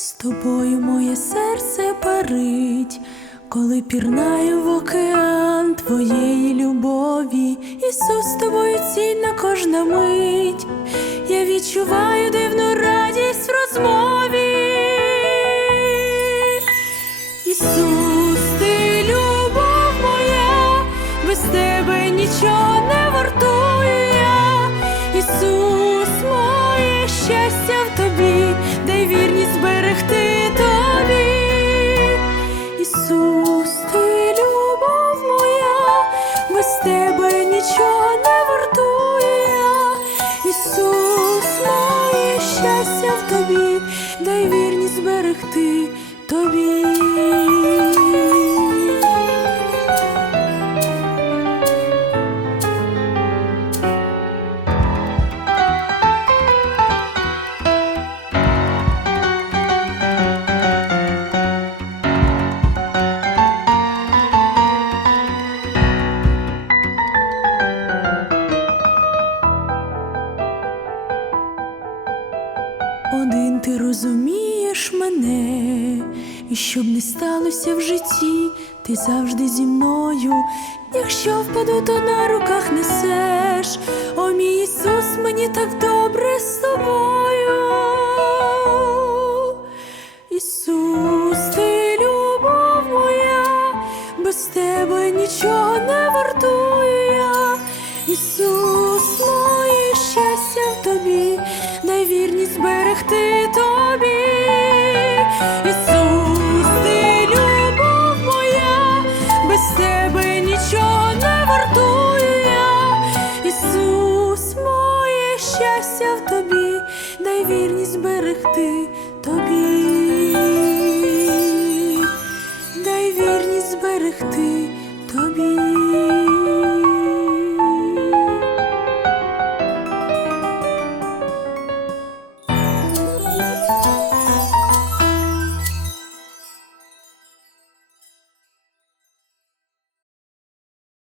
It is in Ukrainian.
З тобою моє серце парить, коли пірнаю в океан твоєї любові, Ісус з тобою цінна кожна мить, я відчуваю дивну радість в розмові. Ісус, ти любов моя, без тебе нічого не вартую я. Ісус, моє щастя в тобі, дай вірність зберегти тобі. Ісус, ти любов моя, без тебе нічого не вартує. Ісус, моє щастя в тобі, дай вірність зберегти тобі. Один ти розумієш мене, і щоб не сталося в житті, ти завжди зі мною. Якщо впаду, то на руках несеш. О, мій Ісус, мені так добре з тобою. Ісус, ти любов моя, без тебе нічого не вартую я. Ісус, зберегти тобі, Ісус, ти любов без тебе нічого не вартую Ісус, моє щастя в тобі, дай вірність зберегти тобі, дай вірність зберегти тобі.